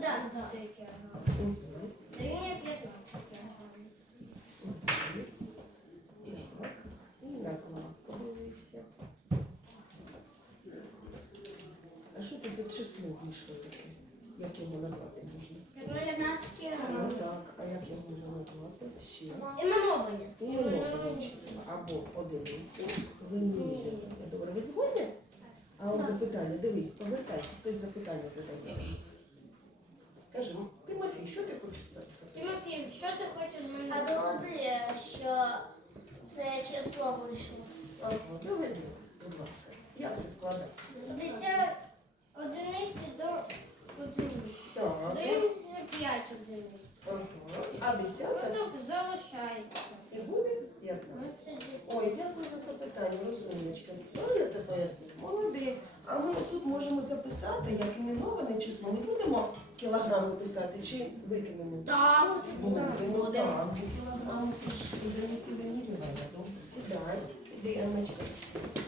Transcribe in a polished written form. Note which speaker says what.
Speaker 1: 15 кілограмів. Дорівнює 15 кілограмів.
Speaker 2: І на клас подивився. А що це за число вийшло таке? Як його назвати можна?
Speaker 1: 15
Speaker 2: Ну
Speaker 1: кілограмів.
Speaker 2: так, а як його можна назвати? Ще.
Speaker 1: Іменовані.
Speaker 2: Іменовані числа. Або одиницю, вимірювання. Добре, ви згодні? А от запитання, дивись, повертайся, хтось запитання задає. Кажи, Тимофій, що ти хочеш сказати?
Speaker 1: Тимофій, що ти хочеш з мене?
Speaker 3: А доведи, що це число вийшло.
Speaker 2: Ага, доведи, будь ласка. Як ти складаєш?
Speaker 1: 10 одиниці до одиниці.
Speaker 2: Так.
Speaker 1: Дорівнює 5 одиниць.
Speaker 2: Ага. А десята?
Speaker 1: Потім залишається.
Speaker 2: І буде 15.
Speaker 1: 29.
Speaker 2: Ой, дякую за запитання, розумничка. Правильно ти пояснив? Молодець. А ми тут можемо записати, як іменоване число. Ми будемо кілограми писати чи викинемо?
Speaker 1: Так,
Speaker 2: Будемо. Так, кілограм це ж одиниці вимірювання. Добре, сідай. Іди, Анночка.